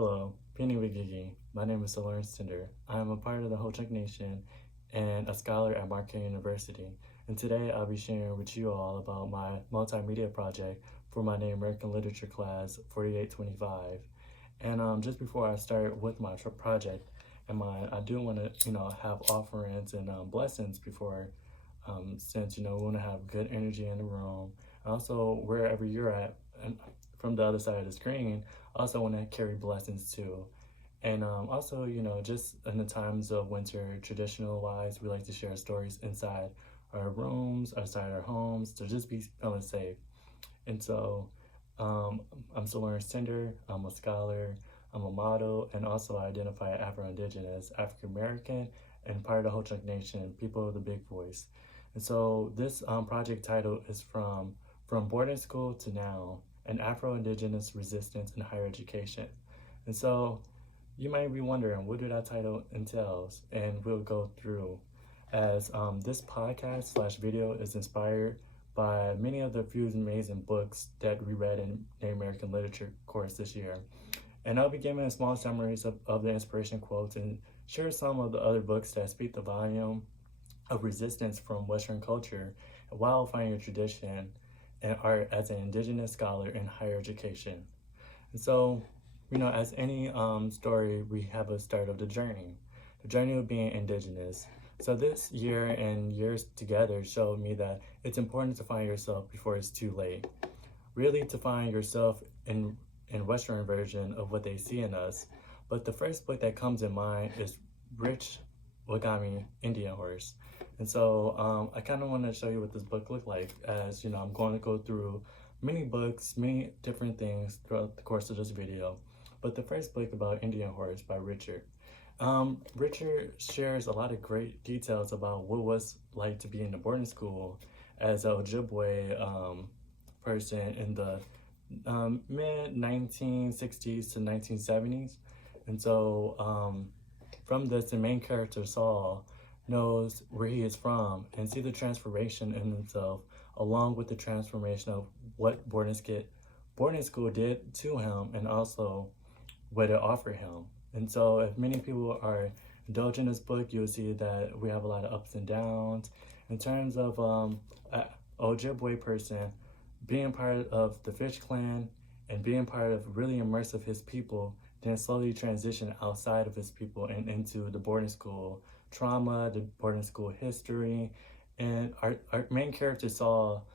Hello, Penny Wigigi. My name is Lawrence Tinder. I am a part of the Ho Chunk Nation and a scholar at Marquette University. And today I'll be sharing with you all about my multimedia project for my Native American Literature class 4825. And just before I start with my project, I do want to, have offerings and blessings before, since, we want to have good energy in the room. Also, wherever you're at, and from the other side of the screen, also want to carry blessings too. And also, just in the times of winter, traditional wise, we like to share stories inside our rooms, outside our homes, to just be feeling safe. And so, I'm still Lawrence Tinder. I'm a scholar. I'm a model, and also I identify as Afro-Indigenous, African American, and part of the Ho Chunk Nation, people of the big voice. And so this project title is from boarding school to now, an Afro-Indigenous resistance in higher education. And so you might be wondering, what did that title entails? And we'll go through as this podcast slash video is inspired by many of the few amazing books that we read in Native American literature course this year. And I'll be giving small summaries of the inspiration quotes and share some of the other books that speak the volume of resistance from Western culture while finding a tradition and art as an Indigenous scholar in higher education. And so, as any story, we have a start of the journey of being Indigenous. So this year and years together showed me that it's important to find yourself before it's too late. Really to find yourself in Western version of what they see in us. But the first book that comes in mind is Rich Wagami Indian Horse. And so I kind of want to show you what this book looked like, as I'm going to go through many books, many different things throughout the course of this video. But the first book about Indian Horse by Richard. Richard shares a lot of great details about what it was like to be in the boarding school as a Ojibwe person in the mid 1960s to 1970s. And so from this, the main character Saul knows where he is from and see the transformation in himself, along with the transformation of what boarding school did to him, and also what it offered him. And so if many people are indulging this book, you'll see that we have a lot of ups and downs. In terms of an Ojibwe person being part of the Fish Clan and being part of really immersive his people, then slowly transition outside of his people and into the boarding school trauma, the boarding school history. And our main character Saul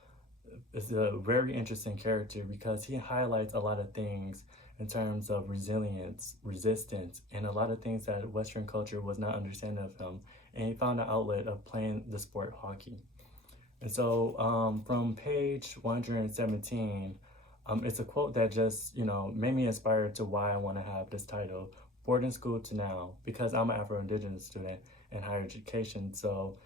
is a very interesting character because he highlights a lot of things in terms of resilience, resistance, and a lot of things that Western culture was not understanding of him. And he found an outlet of playing the sport hockey. And so from page 117, it's a quote that just, made me inspired to why I want to have this title, Boarding School to Now, because I'm an Afro-Indigenous student in higher education. So,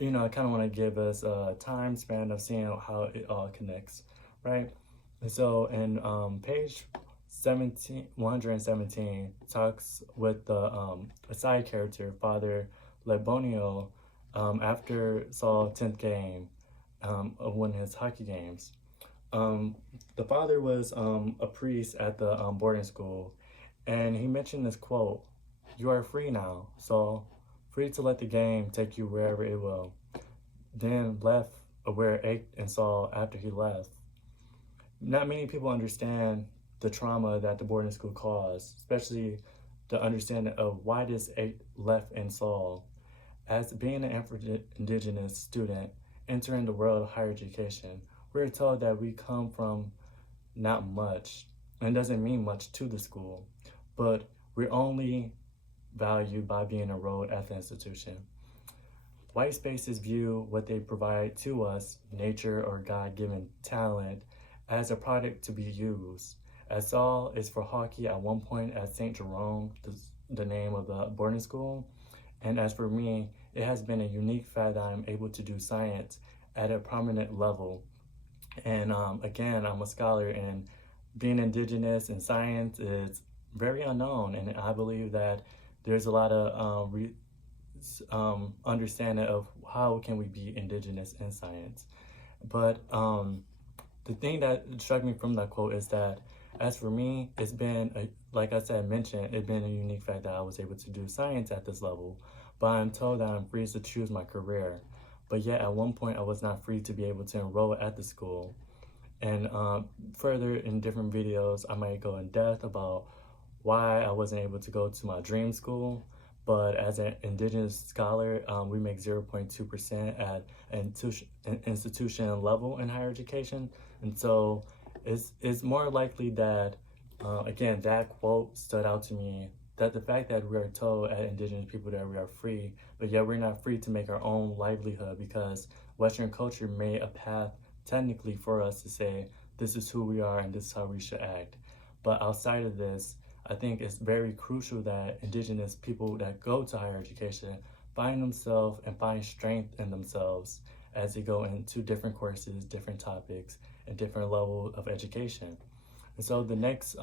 I kind of want to give us a time span of seeing how it all connects, right? And so in page 117 talks with the a side character, Father Lebonio, after Saul's 10th game of one of his hockey games. The father was a priest at the boarding school, and he mentioned this quote, "You are free now, Saul, free to let the game take you wherever it will." Then left where it ached in Saul after he left. Not many people understand the trauma that the boarding school caused, especially the understanding of why this ache left in Saul. As being an Afro-Indigenous student entering the world of higher education, we're told that we come from not much, and it doesn't mean much to the school, but we're only valued by being enrolled at the institution. White spaces view what they provide to us, nature or God-given talent, as a product to be used. As Saul is for hockey at one point at St. Jerome, the name of the boarding school. And as for me, it has been a unique fact that I'm able to do science at a prominent level. And again, I'm a scholar, and being Indigenous in science is very unknown. And I believe that there's a lot of understanding of how can we be Indigenous in science. But the thing that struck me from that quote is that as for me, it's been, like I said, it's been a unique fact that I was able to do science at this level, but I'm told that I'm free to choose my career. But yet at one point I was not free to be able to enroll at the school. And further in different videos, I might go in depth about why I wasn't able to go to my dream school. But as an Indigenous scholar, we make 0.2% at an institution level in higher education. And so it's more likely that, again, that quote stood out to me, that the fact that we are told at Indigenous people that we are free, but yet we're not free to make our own livelihood because Western culture made a path technically for us to say, this is who we are and this is how we should act. But outside of this, I think it's very crucial that Indigenous people that go to higher education find themselves and find strength in themselves as they go into different courses, different topics, and different levels of education. And so the next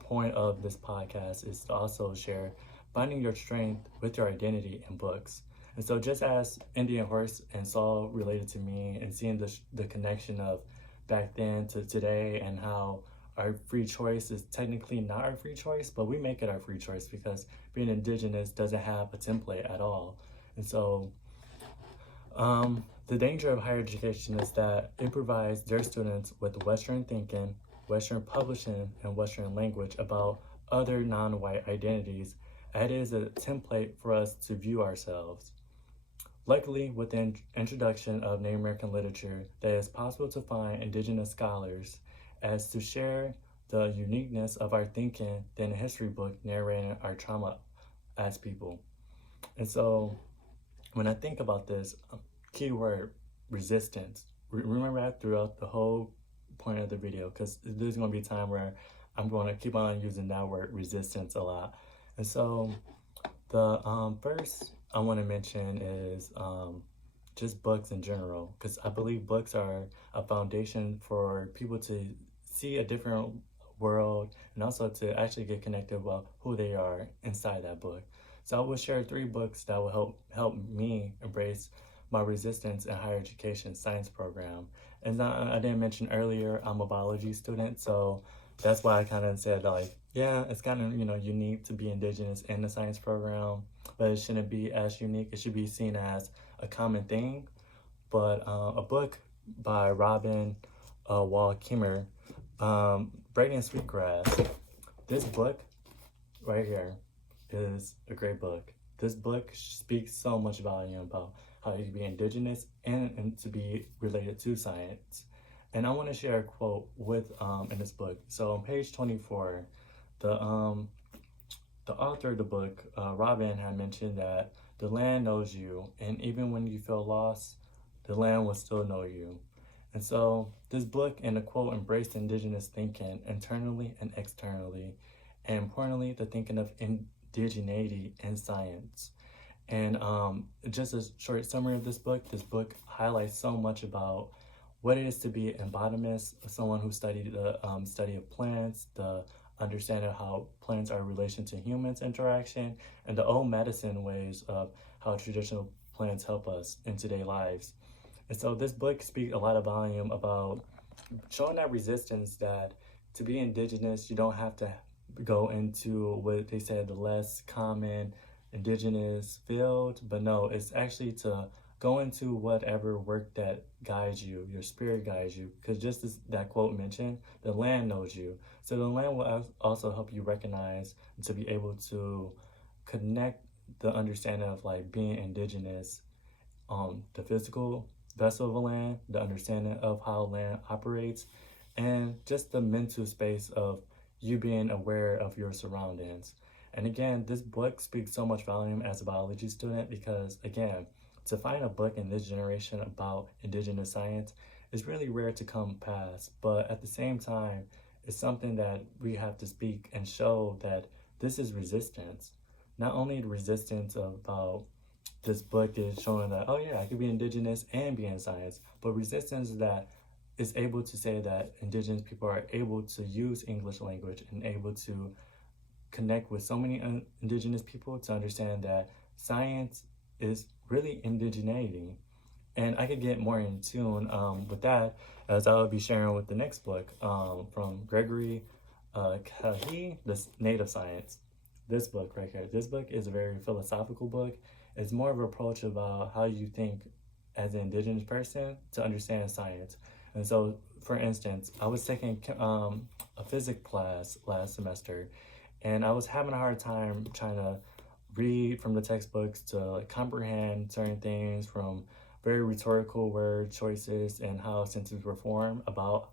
point of this podcast is to also share finding your strength with your identity in books. And so just as Indian Horse and Saul related to me and seeing the connection of back then to today and how our free choice is technically not our free choice, but we make it our free choice because being Indigenous doesn't have a template at all. And so the danger of higher education is that it provides their students with Western thinking, Western publishing, and Western language about other non-white identities, and it is a template for us to view ourselves. Luckily, with the introduction of Native American literature, that it's possible to find Indigenous scholars as to share the uniqueness of our thinking than a history book narrating our trauma as people. And so when I think about this, keyword resistance, remember that throughout the whole point of the video, because there's going to be a time where I'm going to keep on using that word resistance a lot. And so the first I want to mention is just books in general, because I believe books are a foundation for people to see a different world and also to actually get connected about who they are inside that book. So I will share 3 books that will help me embrace my resistance in higher education science program. And I didn't mention earlier, I'm a biology student, so that's why I kind of said, like, yeah, it's kind of, unique to be Indigenous in the science program, but it shouldn't be as unique. It should be seen as a common thing. But a book by Robin Wall Kimmer, Braiding Sweetgrass. This book right here is a great book. This book speaks so much volume about how you can be Indigenous and to be related to science. And I want to share a quote with in this book. So on page 24, the author of the book, Robin, had mentioned that the land knows you, and even when you feel lost, the land will still know you. And so this book and the quote embraced Indigenous thinking internally and externally, and importantly, the thinking of indigeneity in science. And just a short summary of this book highlights so much about what it is to be an botanist, someone who studied the study of plants, the understanding of how plants are in relation to humans interaction, and the old medicine ways of how traditional plants help us in today's lives. And so this book speaks a lot of volume about showing that resistance, that to be Indigenous, you don't have to go into what they said, the less common Indigenous field, but no, it's actually to go into whatever work that guides you, your spirit guides you, because just as that quote mentioned, the land knows you. So the land will also help you recognize and to be able to connect the understanding of like being Indigenous, the physical vessel of a land, the understanding of how land operates, and just the mental space of you being aware of your surroundings. And again, this book speaks so much volume as a biology student because, again, to find a book in this generation about Indigenous science is really rare to come past. But at the same time, it's something that we have to speak and show that this is resistance. Not only the resistance about this book is showing that, oh yeah, I could be Indigenous and be in science, but resistance that is able to say that Indigenous people are able to use English language and able to connect with so many Indigenous people to understand that science is really indigeneity. And I could get more in tune with that as I will be sharing with the next book from Gregory Kahi, the Native Science. This book right here. This book is a very philosophical book. It's more of an approach about how you think as an indigenous person to understand science. And so, for instance, I was taking a physics class last semester, and I was having a hard time trying to read from the textbooks to like, comprehend certain things from very rhetorical word choices and how sentences were formed about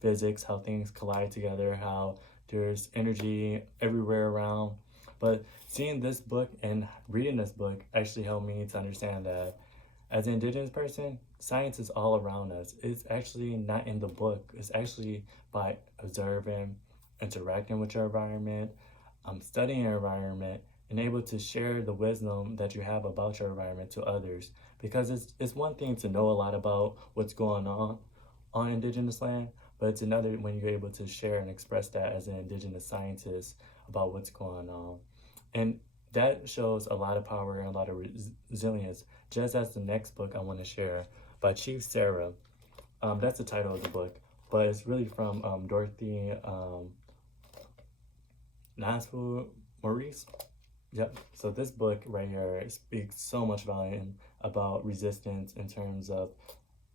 physics, how things collide together, how there's energy everywhere around. But seeing this book and reading this book actually helped me to understand that as an indigenous person, science is all around us. It's actually not in the book. It's actually by observing, interacting with your environment, studying your environment, and able to share the wisdom that you have about your environment to others. Because it's one thing to know a lot about what's going on indigenous land, but it's another when you're able to share and express that as an indigenous scientist about what's going on. And that shows a lot of power and a lot of resilience, just as the next book I want to share by Chief Sarah. That's the title of the book, but it's really from Dorothy Nasfu Maurice. Yep. So this book right here speaks so much volume about resistance in terms of,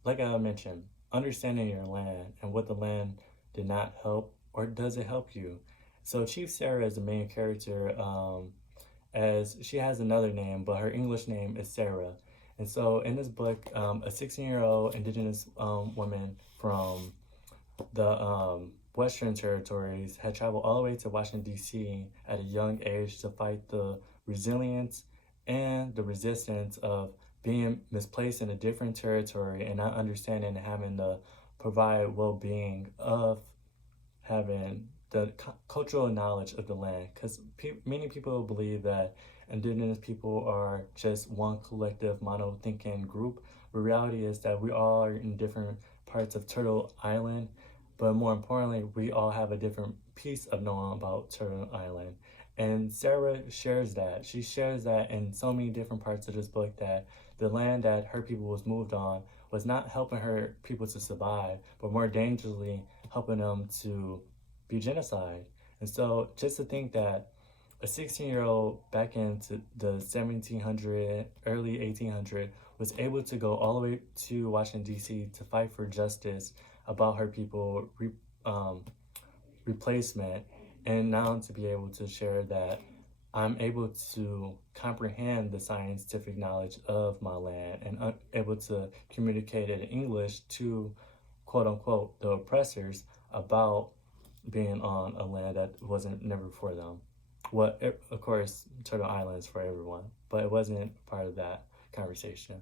like I mentioned, understanding your land and what the land did not help, or does it help you? So Chief Sarah is the main character, as she has another name, but her English name is Sarah. And so in this book, a 16-year-old indigenous woman from the Western territories had traveled all the way to Washington, D.C. at a young age to fight the resilience and the resistance of being misplaced in a different territory and not understanding and having to provide well-being of having the cultural knowledge of the land. Because many people believe that indigenous people are just one collective mono-thinking group, but reality is that we all are in different parts of Turtle Island, but more importantly, we all have a different piece of knowing about Turtle Island. And Sarah shares that. She shares that in so many different parts of this book, that the land that her people was moved on was not helping her people to survive, but more dangerously helping them to be genocide. And so just to think that a 16-year-old back into the 1700, early 1800, was able to go all the way to Washington, D.C. to fight for justice about her people replacement, and now to be able to share that I'm able to comprehend the scientific knowledge of my land and able to communicate it in English to, quote unquote, the oppressors about being on a land that wasn't never for them. Well, of course, Turtle Island is for everyone, but it wasn't part of that conversation.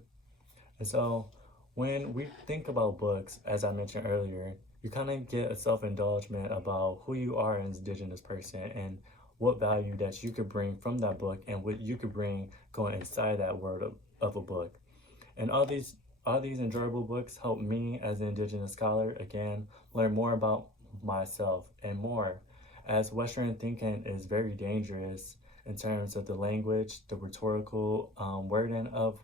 And so when we think about books, as I mentioned earlier, you kind of get a self-indulgence about who you are as an indigenous person and what value that you could bring from that book and what you could bring going inside that world of a book. And all these enjoyable books help me as an indigenous scholar, again, learn more about myself and more, as Western thinking is very dangerous in terms of the language, the rhetorical wording of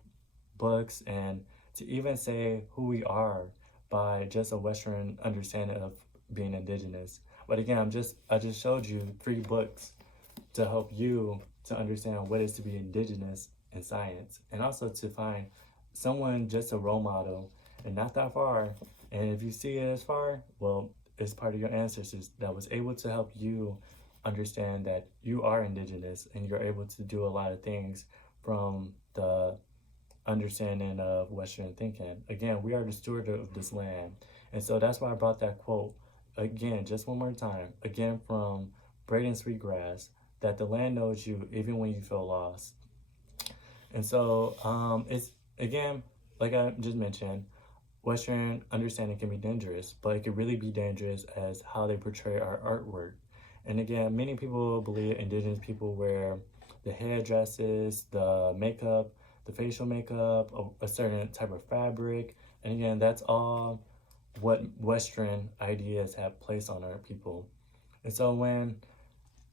books, and to even say who we are by just a Western understanding of being indigenous. But again, I just showed you 3 books to help you to understand what it is to be indigenous in science, and also to find someone, just a role model, and not that far. And if you see it as far, well, it's part of your ancestors that was able to help you understand that you are indigenous and you're able to do a lot of things from the understanding of Western thinking. Again, we are the steward of this land. And so that's why I brought that quote again, just one more time, again from Braden Sweetgrass, that the land knows you even when you feel lost. And so it's, again, like I just mentioned, Western understanding can be dangerous, but it can really be dangerous as how they portray our artwork. And again, many people believe indigenous people wear the headdresses, the makeup, the facial makeup, a certain type of fabric. And again, that's all what Western ideas have placed on our people. And so when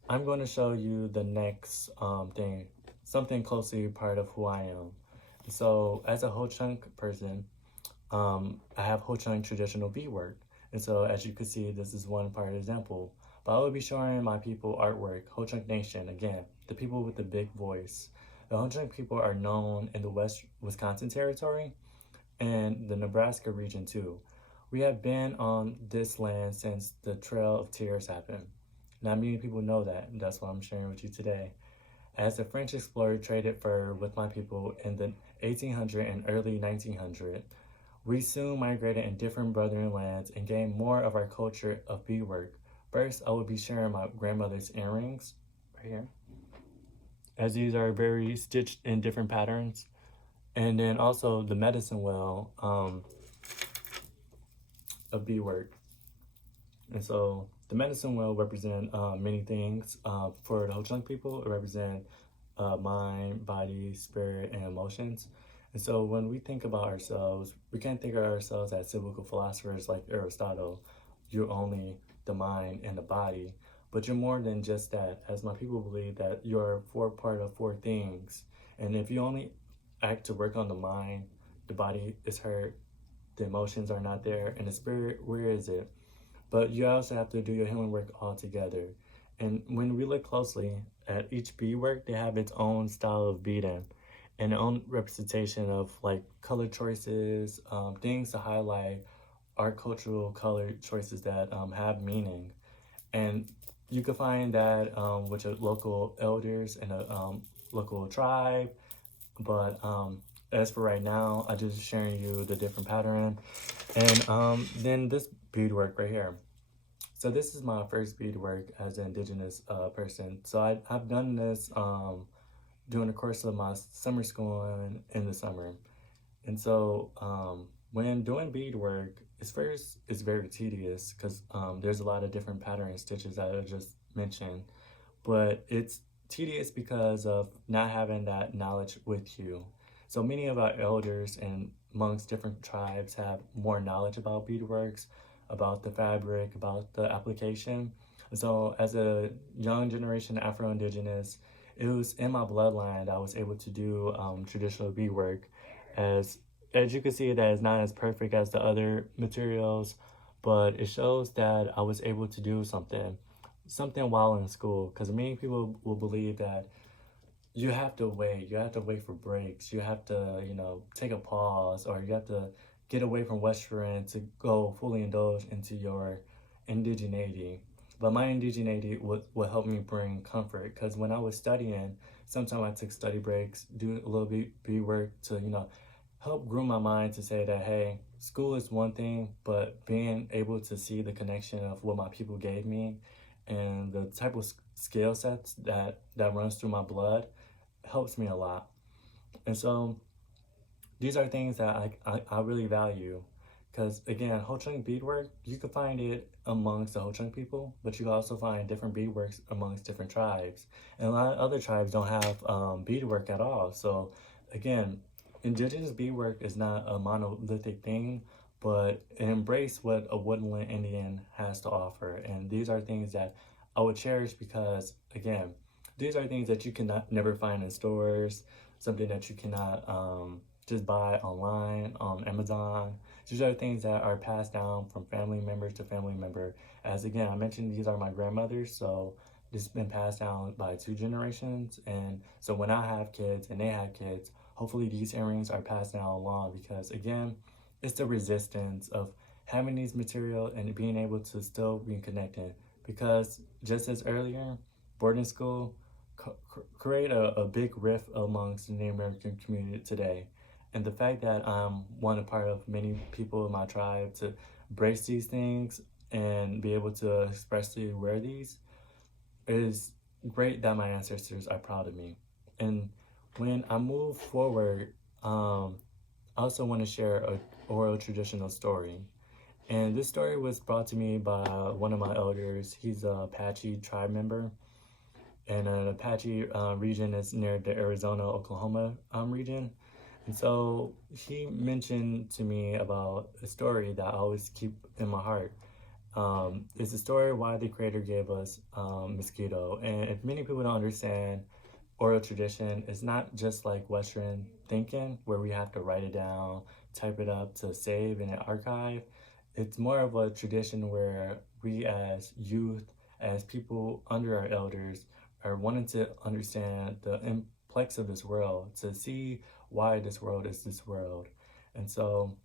I'm going to show you the next thing, something closely part of who I am. So as a Ho-Chunk person, I have Ho-Chunk traditional beadwork. And so as you can see, this is one part example. But I will be showing my people artwork, Ho Chunk Nation, again, the people with the big voice. The Ho Chunk people are known in the West Wisconsin territory and the Nebraska region too. We have been on this land since the Trail of Tears happened. Not many people know that, and that's why I'm sharing with you today. As the French explorer traded fur with my people in the 1800 and early 1900, we soon migrated in different brethren lands and gained more of our culture of beadwork. First, I will be sharing my grandmother's earrings right here, as these are very stitched in different patterns. And then also the medicine wheel of beadwork. And so the medicine wheel represent many things. For the Ho Chunk people, it represent mind, body, spirit, and emotions. And so when we think about ourselves, we can't think of ourselves as biblical philosophers like Aristotle. You're only the mind and the body, but you're more than just that. As my people believe that you're part of four things. And if you only act to work on the mind, the body is hurt, the emotions are not there, and the spirit, where is it? But you also have to do your healing work all together. And when we look closely at each beadwork, they have its own style of beading and their own representation of like color choices, things to highlight our cultural color choices that have meaning. And you can find that with your local elders and a local tribe. But as for right now, I just sharing you the different pattern. And then this beadwork right here. So this is my first beadwork as an Indigenous person. So I've done this during the course of my summer school in the summer. And so when doing beadwork, it's very tedious because there's a lot of different pattern and stitches that I just mentioned. But it's tedious because of not having that knowledge with you. So many of our elders and amongst different tribes have more knowledge about beadworks, about the fabric, about the application. And so as a young generation Afro-Indigenous, it was in my bloodline that I was able to do traditional beadwork. As you can see, that is not as perfect as the other materials, but it shows that I was able to do something while in school, because many people will believe that you have to wait for breaks, you have to, take a pause, or you have to get away from Western to go fully indulge into your indigeneity. But my indigeneity would help me bring comfort, because when I was studying, sometimes I took study breaks, do a little bit work to, help groom my mind to say that, hey, school is one thing, but being able to see the connection of what my people gave me and the type of skill sets that runs through my blood helps me a lot. And so these are things that I really value, because again, Ho Chunk beadwork, you can find it amongst the Ho Chunk people, but you can also find different beadworks amongst different tribes. And a lot of other tribes don't have beadwork at all. So again, Indigenous beadwork is not a monolithic thing, but it embraces what a woodland Indian has to offer. And these are things that I would cherish because, again, these are things that you cannot never find in stores, something that you cannot just buy online on Amazon. These are things that are passed down from family member to family member. As again, I mentioned, these are my grandmothers, so this has been passed down by 2 generations. And so when I have kids and they have kids, hopefully these earrings are passed down along, because again, it's the resistance of having these material and being able to still be connected. Because just as earlier, boarding school create a big rift amongst the Native American community today. And the fact that I'm one part of many people in my tribe to brace these things and be able to expressly wear these is great, that my ancestors are proud of me. And when I move forward, I also want to share an oral traditional story. And this story was brought to me by one of my elders. He's a Apache tribe member. And an Apache region is near the Arizona-Oklahoma region. And so he mentioned to me about a story that I always keep in my heart. It's a story why the Creator gave us mosquito. And if many people don't understand, oral tradition is not just like Western thinking, where we have to write it down, type it up to save in an archive. It's more of a tradition where we as youth, as people under our elders are wanting to understand the complex of this world, to see why this world is this world. And so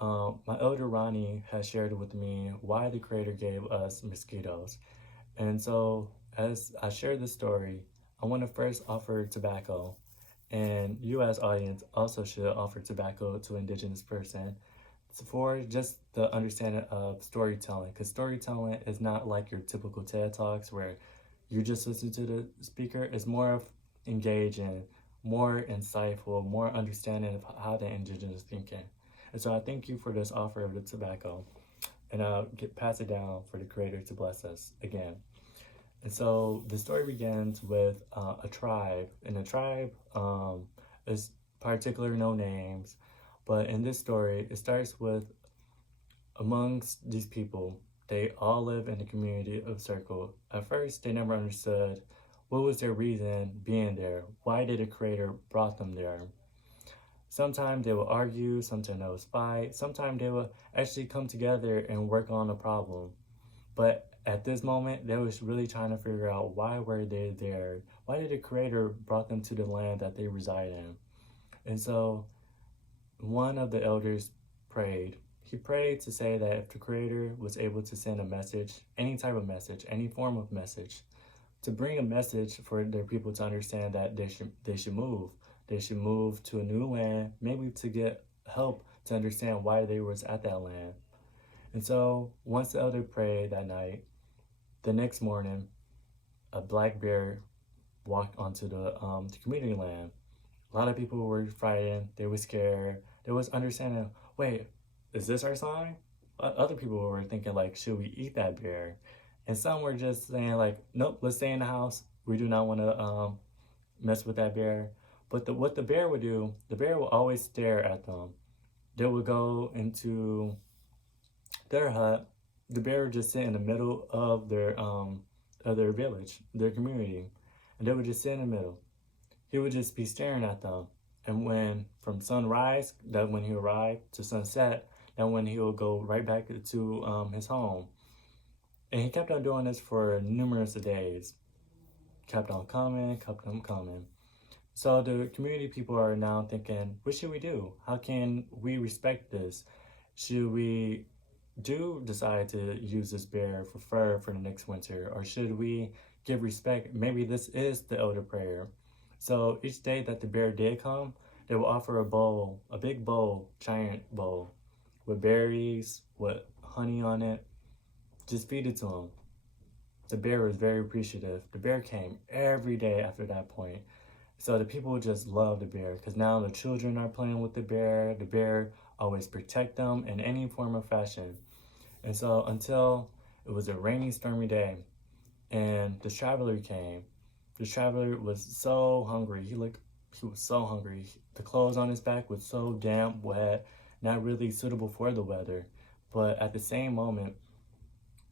my elder Ronnie has shared with me why the Creator gave us mosquitoes. And so as I share this story, I want to first offer tobacco. And you as audience also should offer tobacco to Indigenous person for just the understanding of storytelling, because storytelling is not like your typical TED Talks where you just listen to the speaker. It's more of engaging, more insightful, more understanding of how the Indigenous thinking. And so I thank you for this offer of the tobacco, and I'll pass it down for the Creator to bless us again. And so the story begins with a tribe, and the tribe is particular no names, but in this story, it starts with amongst these people, they all live in the community of Circle. At first, they never understood what was their reason being there. Why did the Creator brought them there? Sometimes they will argue, sometimes they will fight, sometimes they will actually come together and work on a problem. But at this moment, they was really trying to figure out why were they there? Why did the Creator brought them to the land that they reside in? And so one of the elders prayed. He prayed to say that if the Creator was able to send a message, any type of message, any form of message, to bring a message for their people to understand that they should move. They should move to a new land, maybe to get help to understand why they was at that land. And so once the elder prayed that night, the next morning, a black bear walked onto the community land. A lot of people were frightened. They were scared. They was understanding, wait, is this our sign? Other people were thinking like, should we eat that bear? And some were just saying like, nope, let's stay in the house. We do not want to mess with that bear. But what the bear would do, the bear will always stare at them. They would go into their hut. The bear would just sit in the middle of their village, their community, and they would just sit in the middle. He would just be staring at them. And when from sunrise, that when he arrived, to sunset, that when he would go right back to his home. And he kept on doing this for numerous days. Kept on coming. So the community people are now thinking, what should we do? How can we respect this? Should we decide to use this bear for fur for the next winter? Or should we give respect? Maybe this is the elder prayer. So each day that the bear did come, they will offer a bowl, a big bowl, giant bowl, with berries, with honey on it. Just feed it to him. The bear was very appreciative. The bear came every day after that point. So the people just love the bear because now the children are playing with the bear. The bear always protect them in any form or fashion. And so until it was a rainy, stormy day, and the traveler came. The traveler was so hungry. He was so hungry. The clothes on his back was so damp, wet, not really suitable for the weather. But at the same moment,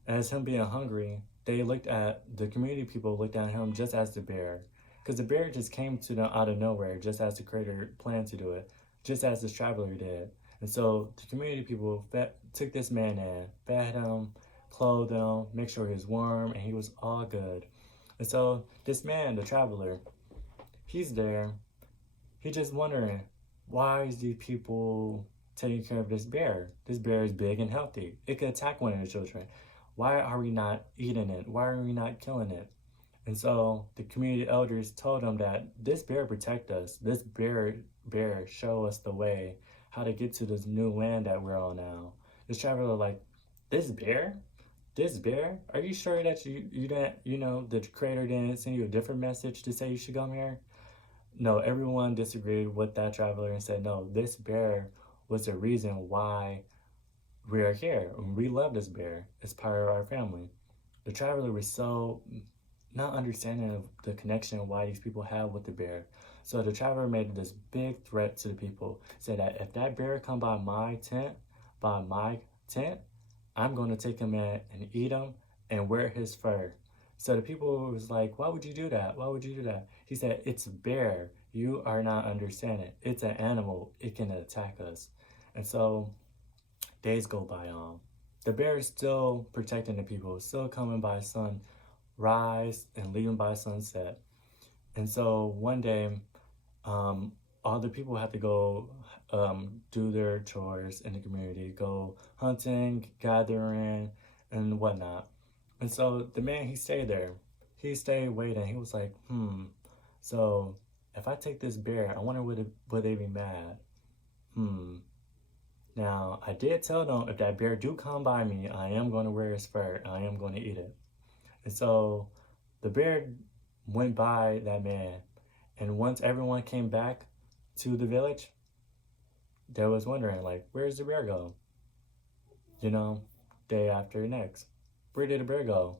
as him being hungry, the community people looked at him just as the bear. Because the bear just came to them out of nowhere, just as the Creator planned to do it, just as this traveler did. And so the community people took this man in, fed him, clothed him, make sure he was warm, and he was all good. And so this man, the traveler, he's there. He's just wondering, why is these people taking care of this bear? This bear is big and healthy. It could attack one of the children. Why are we not eating it? Why are we not killing it? And so the community elders told him that this bear protect us. This bear show us the way how to get to this new land that we're on now. This traveler like, this bear? This bear? Are you sure that you didn't, the Creator didn't send you a different message to say you should come here? No, everyone disagreed with that traveler and said, no, this bear was the reason why we are here. We love this bear. It's part of our family. The traveler was so not understanding of the connection why these people have with the bear. So the traveler made this big threat to the people, said that if that bear come by my tent, I'm going to take him in and eat him and wear his fur. So the people was like, why would you do that? Why would you do that? He said, it's a bear. You are not understanding. It's an animal. It can attack us. And so days go by on. The bear is still protecting the people, still coming by rise and leaving by sunset. And so one day, all the people had to go do their chores in the community, go hunting, gathering, and whatnot. And so the man, he stayed there. He stayed waiting. He was like, so if I take this bear, I wonder would they be mad? Now, I did tell them if that bear do come by me, I am going to wear his fur. I am going to eat it. And so the bear went by that man. And once everyone came back to the village, they was wondering, like, where's the bear go? You know, day after next. Where did the bear go?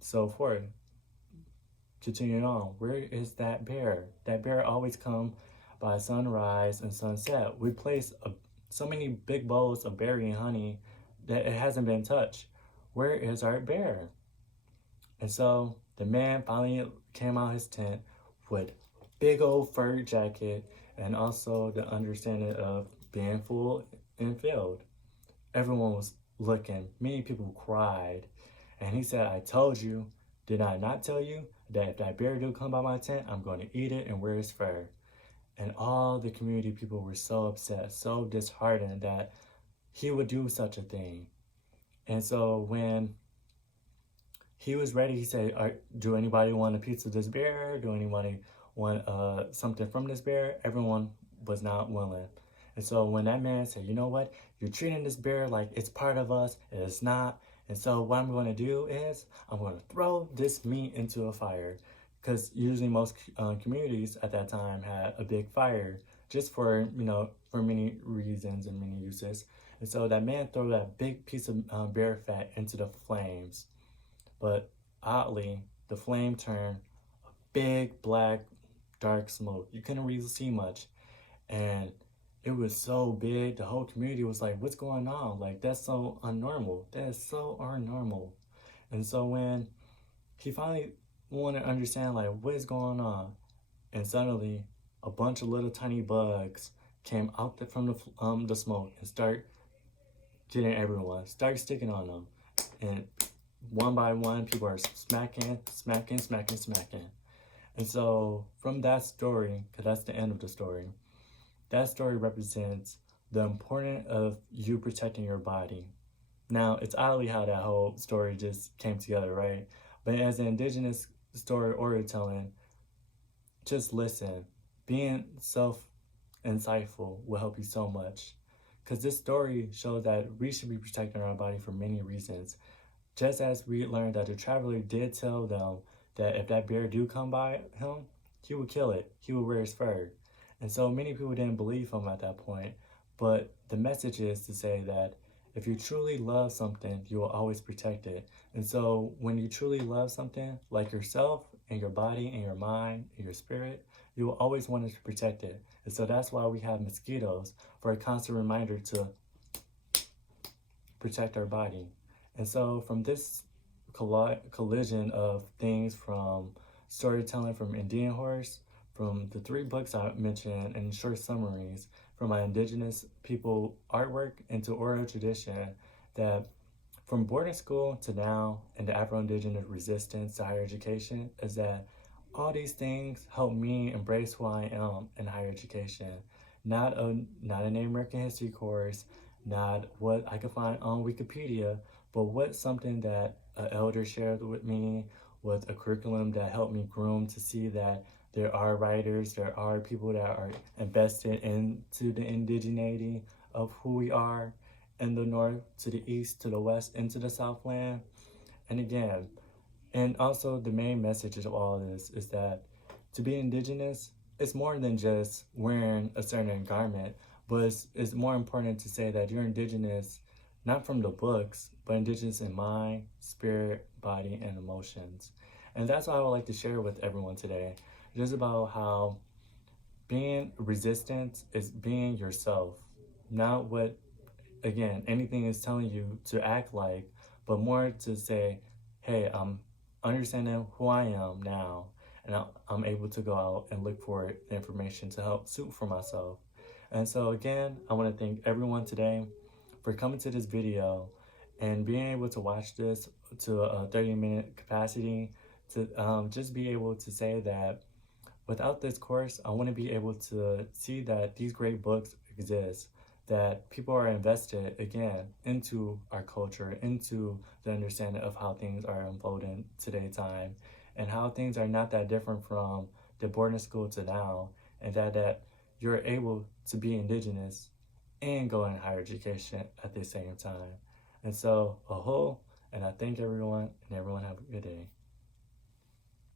So forth. Continuing on, where is that bear? That bear always come by sunrise and sunset. We place so many big bowls of berry and honey that it hasn't been touched. Where is our bear? And so the man finally came out his tent with a big old fur jacket and also the understanding of being full and filled. Everyone was looking. Many people cried. And he said, I told you, did I not tell you that if that bear do come by my tent, I'm going to eat it and wear his fur? And all the community people were so upset, so disheartened that he would do such a thing. And so when he was ready, he said, do anybody want a piece of this bear? Do anybody want something from this bear? Everyone was not willing. And so when that man said, you know what, you're treating this bear like it's part of us, and it's not. And so what I'm going to do is I'm going to throw this meat into a fire, because usually most communities at that time had a big fire just for, for many reasons and many uses. And so that man threw that big piece of bear fat into the flames. But oddly, the flame turned a big, black, dark smoke. You couldn't really see much. And it was so big, the whole community was like, what's going on? Like, that's so unnormal. That is so unnormal. And so when he finally wanted to understand, like, what is going on? And suddenly, a bunch of little tiny bugs came out from the smoke and start getting everyone, start sticking on them. And one by one, people are smacking. And so from that story, because that's the end of the story, that story represents the importance of you protecting your body. Now, it's oddly how that whole story just came together, right? But as an indigenous storytelling, just listen. Being self-insightful will help you so much. Because this story shows that we should be protecting our body for many reasons. Just as we learned that the traveler did tell them that if that bear do come by him, he would kill it. He would wear his fur. And so many people didn't believe him at that point. But the message is to say that if you truly love something, you will always protect it. And so when you truly love something, like yourself and your body and your mind and your spirit, you will always want to protect it. And so that's why we have mosquitoes, for a constant reminder to protect our body. And so from this collision of things, from storytelling from Indian horse, from the 3 books I mentioned and short summaries, from my indigenous people artwork into oral tradition, that from boarding school to now and the Afro-Indigenous resistance to higher education, is that all these things help me embrace who I am in higher education. Not a Native American history course, not what I could find on Wikipedia, but what something that an elder shared with me, was a curriculum that helped me groom to see that there are writers, there are people that are invested into the indigeneity of who we are in the north, to the east, to the west, into the southland. And again, and also the main message of all this is that to be indigenous, it's more than just wearing a certain garment, but it's more important to say that you're indigenous, not from the books, but indigenous in mind, spirit, body, and emotions. And that's what I would like to share with everyone today, just about how being resistant is being yourself, not what, again, anything is telling you to act like, but more to say, hey, I'm understanding who I am now, and I'm able to go out and look for the information to help suit for myself. And so again, I want to thank everyone today for coming to this video and being able to watch this to a 30-minute capacity to just be able to say that without this course, I want to be able to see that these great books exist, that people are invested again into our culture, into the understanding of how things are unfolding today's time, and how things are not that different from the boarding school to now, and that you're able to be indigenous and go in higher education at the same time. And so, and I thank everyone, and everyone have a good day.